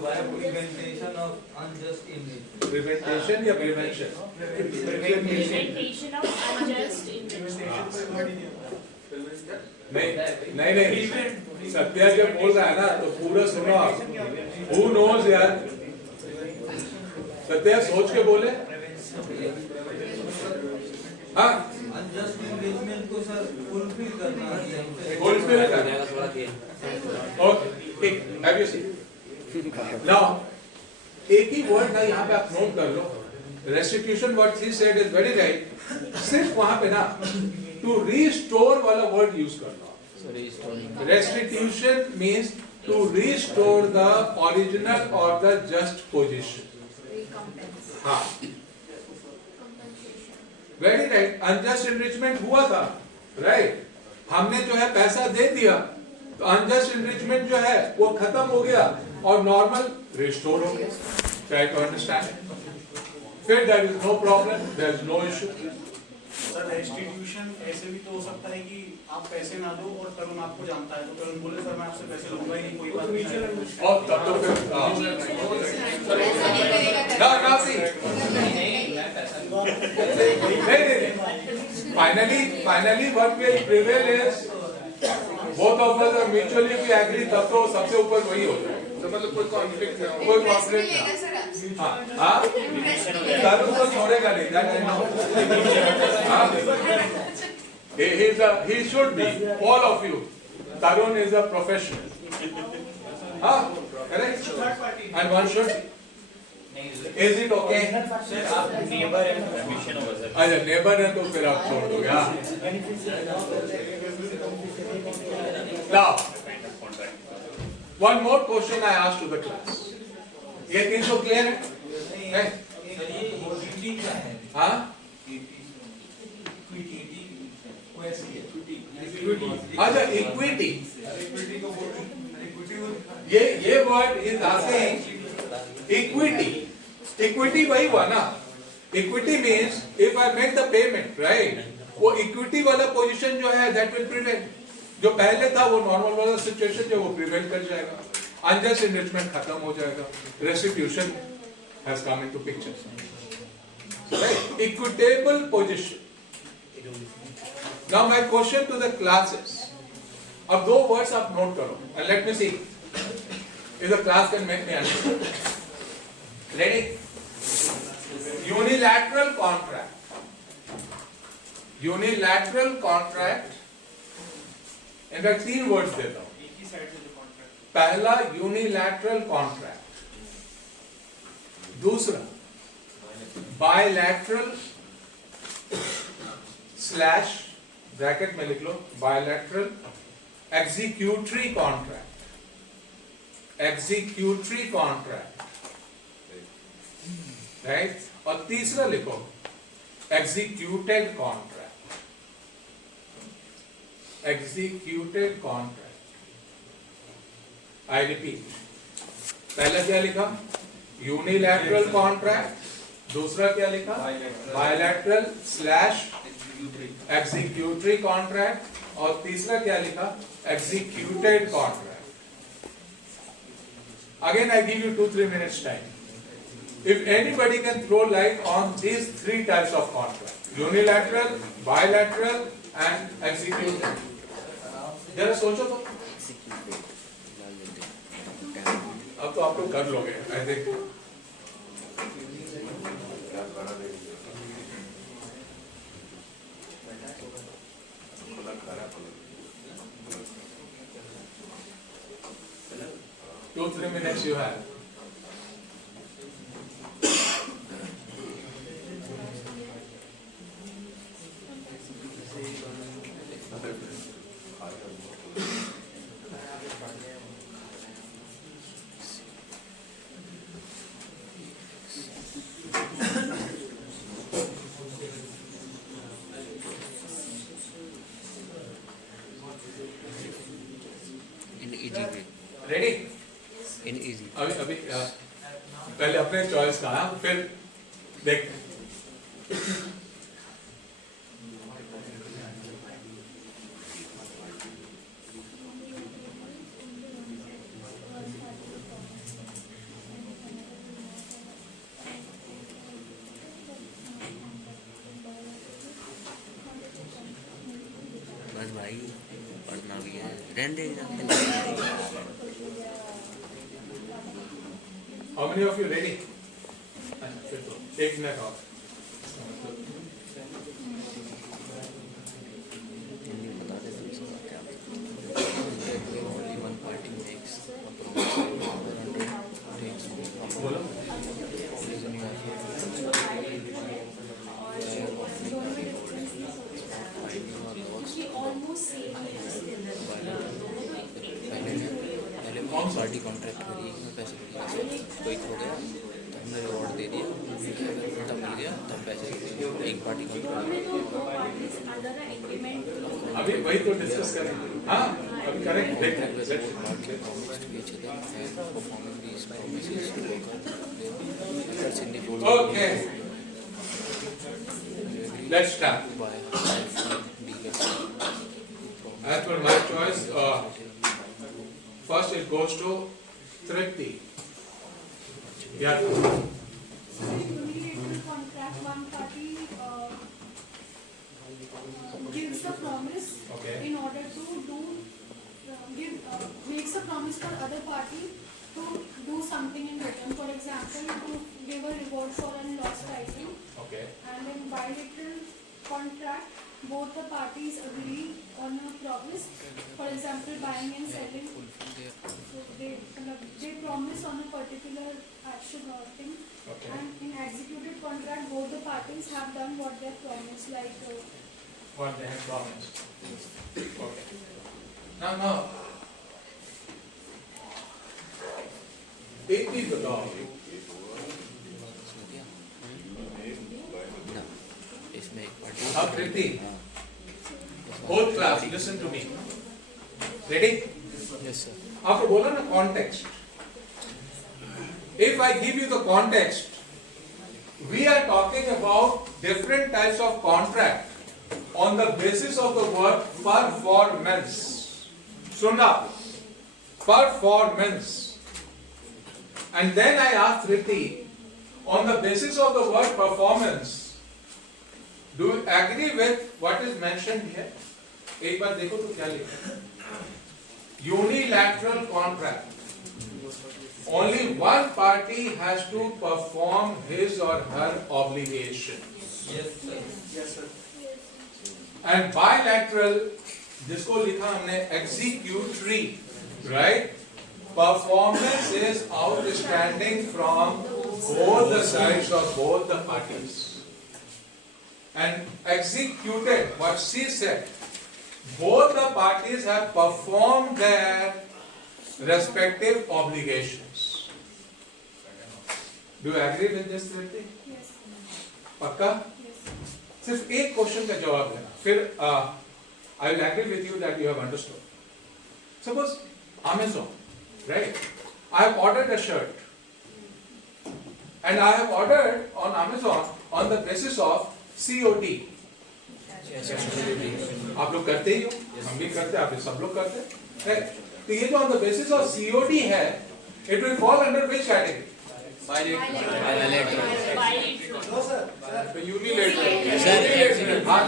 Prevention of unjust enrichment. Prevention या prevention? Prevention of unjust enrichment. नहीं सत्या जब बोल रहा है ना तो पूरा सुनो आप. Who knows यार? सत्या सोच के बोले. हाँ. Unjust enrichment को सर fulfill करना है. Fulfill करना. Okay. Have you seen? Now, एक ही वर्ड ना यहाँ पे आप नोट कर लो. Restitution what he said is very right. सिर्फ वहाँ पे ना to restore वाला word use कर लो. Restitution means to restore the original or the just position. हाँ. Very right. Unjust enrichment हुआ था, right? हमने जो है पैसा दे दिया तो अनजस्ट एनरिचमेंट जो है वो खत्म हो गया और नॉर्मल रिस्टोर हो गया। ट्राई टू अंडरस्टैंड, फिर there is no problem, there is no issue. Sir restitution ऐसे भी तो हो सकता है कि आप पैसे ना दो और तरुण आपको जानता है तो तरुण बोले सर मैं आपसे पैसे लूंगा ही नहीं, कोई बात नहीं। और तब तो फिर ना सी नहीं, finally what will prevail is both of us are mutually we agree, तब तो सबसे ऊपर वही हो जाए, तो मतलब कोई कॉन्फ्लिक्ट ना हो, कोई कॉन्फ्लिक्ट ना। हाँ तरुण तो छोड़ेगा नहीं, that I know. He should be, all of you. Tarun is a professional. Correct? And one should. Is it okay? Sir आप नेबर एंड परमिशन होगा सर। अच्छा नेबर है तो फिर आप छोड़ दोगे। हाँ। Now, one more question I asked to the class. ये तीन तो clear है? नहीं? सर ये इक्विटी क्या है? हाँ? अच्छा इक्विटी, ये word is asking equity. Equity वही हुआ ना, equity means if I make the payment right, वो इक्विटी वाला पोजीशन जो है दैट विल प्रिवेल, जो पहले था वो नॉर्मल वाला सिचुएशन जो वो प्रिवेल कर जाएगा, अनजस्ट एनरिचमेंट खत्म हो जाएगा, restitution has come into picture, right? Equitable position. Now my question to the class is, अब दो words आप note करो and let me see if the class can make me understand. Ready? Unilateral contract. Unilateral contract. In fact, तीन words देता हूँ। एक ही side से जो कॉन्ट्रैक्ट, पहला unilateral contract, दूसरा bilateral slash ब्रैकेट में लिख लो bilateral executory contract, executory contract, right? और तीसरा लिखो executed contract, executed contract. I repeat, पहला क्या लिखा? यूनिलैटरल कॉन्ट्रैक्ट, दूसरा क्या लिखा? बायलैटरल स्लैश एग्जीक्यूटरी कॉन्ट्रैक्ट, और तीसरा क्या लिखा? Executed contract. Again I give you 2-3 minutes time. If anybody can throw light on these three types of contract, unilateral, bilateral and executed, जरा सोचो तो, अब तो आप लोग कर लोगे I think. Two, 3 minutes you have. In easy way. Ready? In easy. अभी पहले अपने चॉइस का, फिर देखते हैं। बस भाई पढ़ना भी है, रहने दे। How many of you ready? फिर तो 1 मिनट और। हिंदी बता दे तो इसका क्या? Only one party makes a proposal. बोलो। Reason you have पहले कौन पार्टी कॉन्ट्रैक्ट करी, पैसे कोई खो गया तो हमने रिवॉर्ड दे दिया, तब मिल गया तब पैसे, एक पार्टी कॉन्ट्रैक्ट अभी वही तो डिस्कस करेंगे. हाँ, अभी करेंगे. contract whether to not be promised to each other and performing these promises to work out their efforts in the role Okay. Let's start. to buy dealers. As per my choice, first it goes to Tripti. Yeah. So in unilateral contract, one party gives a promise Okay. in order to makes a promise for other party to do something in return. For example, to give a reward for a lost item. Okay. And in bilateral contract, both the parties agree on a promise. For example, buying and selling. So they promise on a particular action or thing. Okay. And in executed contract, both the parties have done what they promised. Like What they have promised. Okay. Now. एक चीज बताओ. No, इसमें एक party. Now Tripti, whole class, listen to me. Ready? Yes sir. आपको बोला ना context. If I give you the context, we are talking about different types of contract on the basis of the word performance. सुनना, performance. And then I asked Riti, on the basis of the word performance, do you agree with what is mentioned here? एक बार देखो तो क्या लिखा है. Unilateral contract. Only one party has to perform his or her obligation. Yes, sir. And bilateral, जिसको लिखा हमने executory, right? Performance is outstanding from both the sides of both the parties. And executed, what she said, both the parties have performed their respective obligations. Do you agree with this, Tripti? yes, पक्का? yes. सिर्फ एक question का जवाब देना, फिर I will agree with you that you have understood. Suppose Amazon, right? I have ordered a shirt, and I have ordered on Amazon on the basis of COD. आप लोग करते ही हो, हम भी करते हैं, आप सब लोग करते हैं. तो ये जो on the basis of COD है, it will fall under which category? Bilateral. Unilateral. Sir, हाँ,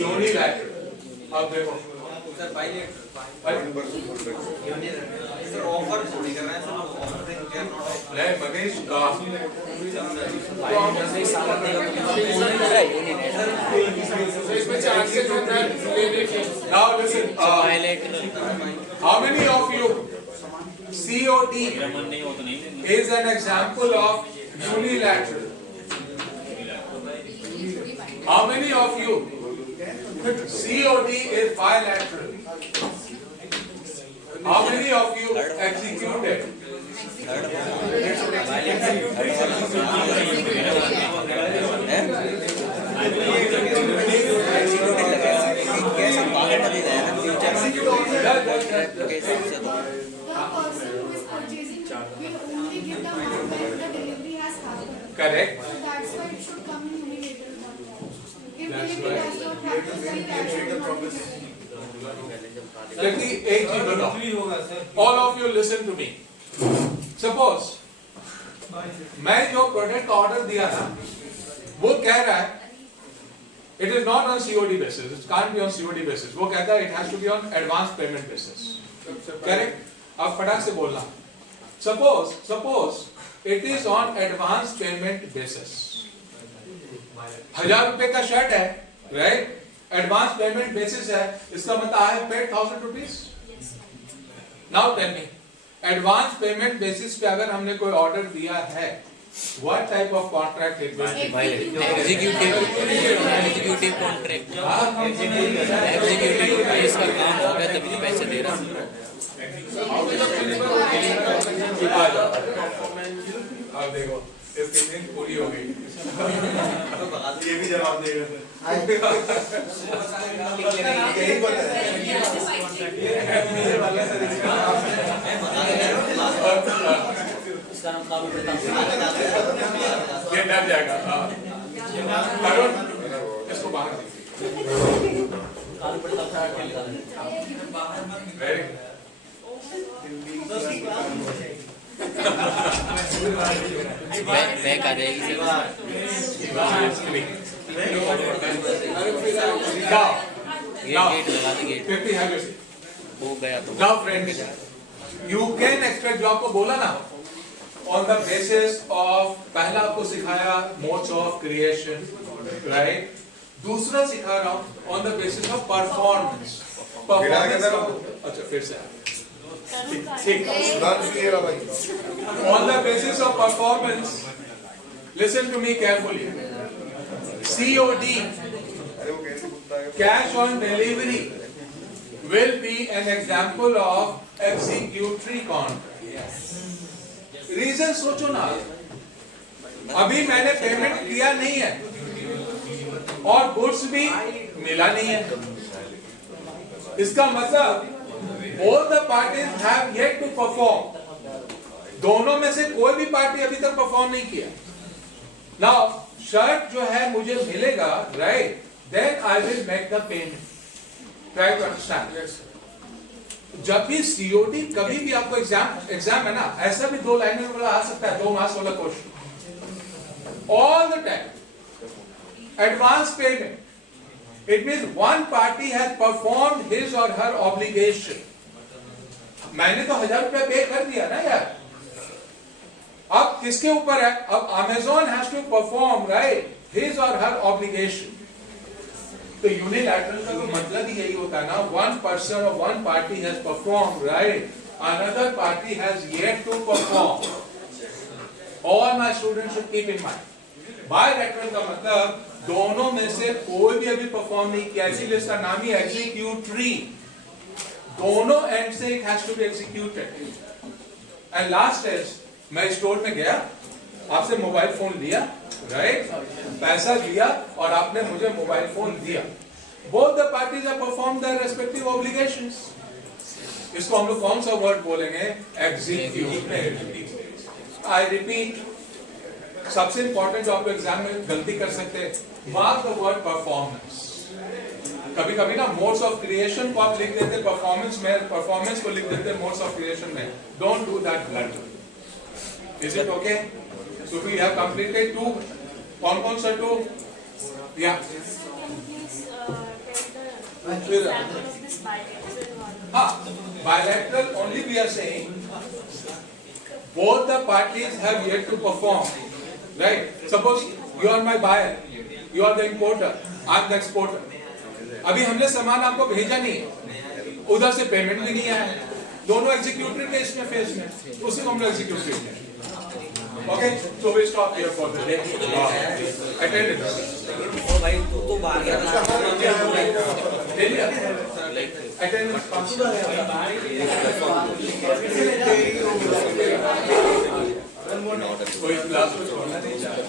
unilateral. अब देखो. Sir bilateral. सर ऑफर थोड़ी कर रहे हैं सर, ऑफर देंगे क्या नॉट. नहीं Manish now listen, Bilateral. how many of you COD is an example of unilateral? How many of you COD is bilateral? How many of you executed? The person who is purchasing will only give the amount when the delivery has happened. Correct. So that's why it should come in unilateral contract. If That's delivery right. does not happen, then that should not be given. लेकिन एक चीज बताओ. भी होगा sir. All of you listen to me. Suppose मैं जो product का order दिया ना, वो कह रहा है it is not on COD basis, it can't be on COD basis. वो कहता है it has to be on advance payment basis. Correct? अब फटाक से बोलना. Suppose it is on advance payment basis. 1000 रुपए का शर्ट है, right? Advance payment basis है, इसका मतलब I have paid 1000 rupees. Now tell me, advance payment basis पे अगर हमने कोई ऑर्डर दिया है, what type of contract it will be? Executive contract. Executive इसका काम हो गया तभी तो पैसे दे रहा हूँ. आ जाओ. अब देखो, इसकी नींद पूरी हो गई। ये भी जवाब देगा यही पता है। ये डर जाएगा। हाँ। अरुण, इसको बाहर वेरी बैक आ जाएगी सर। गेट लगा they get. 50 have your seat. वो गया तो Now friends, you can expect जो आपको बोला ना, on the basis of पहला आपको सिखाया modes of creation, right? दूसरा सिखा रहा हूँ on the basis of performance. Performance का अच्छा फिर से ठीक। On the basis of performance, listen to me carefully. COD, cash on delivery, will be an example of executory contract. Reason सोचो ना, अभी मैंने पेमेंट किया नहीं है और गुड्स भी मिला नहीं है। इसका मतलब both the parties have yet to perform. दोनों में से कोई भी पार्टी अभी तक परफॉर्म नहीं किया। Now शर्ट जो है मुझे मिलेगा, right? Then I will make the payment. Try to understand. जब भी COD कभी भी आपको एग्जाम है ना, ऐसा भी 2 लाइनों में आ सकता है, 2 मार्क्स वाला question. All the time, advance payment. It means one party has performed his or her obligation. मैंने तो 1000 रुपया पे कर दिया ना यार। अब किसके ऊपर है? अब Amazon has to perform, right, his or her obligation. तो यूनिलैटरल का तो मतलब ही यही होता है ना, one person or one party has performed, right, another party has yet to perform. All my students should keep in mind. Bilateral का मतलब दोनों में से कोई भी अभी परफॉर्म नहीं किया, इसीलिए इसका नाम ही एग्जीक्यूटरी। दोनों एंड से it has to be executed. And last is, मैं स्टोर में गया, आपसे मोबाइल फोन लिया, राइट, पैसा दिया और आपने मुझे मोबाइल फोन दिया। Both the parties have performed their respective obligations. इसको हम लोग कौन सा वर्ड बोलेंगे? एग्जीक्यूटेड। आई रिपीट, सबसे इंपॉर्टेंट जो आप एग्जाम में गलती कर सकते हैं, मार्क द वर्ड परफॉर्मेंस। कभी कभी ना मोड्स ऑफ क्रिएशन को आप लिख देते परफॉर्मेंस में, परफॉर्मेंस को लिख देते मोड्स ऑफ क्रिएशन में। Don't do that blunder. Is it okay? So we have completed 2। कौन सा 2? या हाँ, bilateral only we are saying both the parties have yet to perform, right? Suppose you are my buyer, you are the importer, I am the exporter. अभी हमने सामान आपको भेजा नहीं है, उधर से पेमेंट भी नहीं आया, दोनों एग्जीक्यूटिव के इसमें फेस में, उसी को हम लोग एग्जीक्यूटिव में। Okay, so we stop here for the day. Attendance. भाई तो बाहर गया Attendance. कोई क्लास को छोड़ना नहीं चाहता।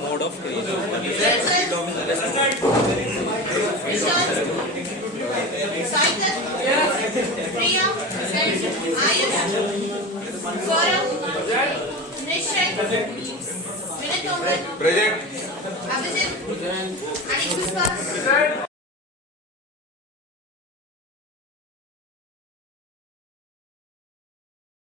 Mode of Priya, Ayush, Gaurav, Nishant, Vinay Tomar, Present. Abhijit, Anik Pushpa,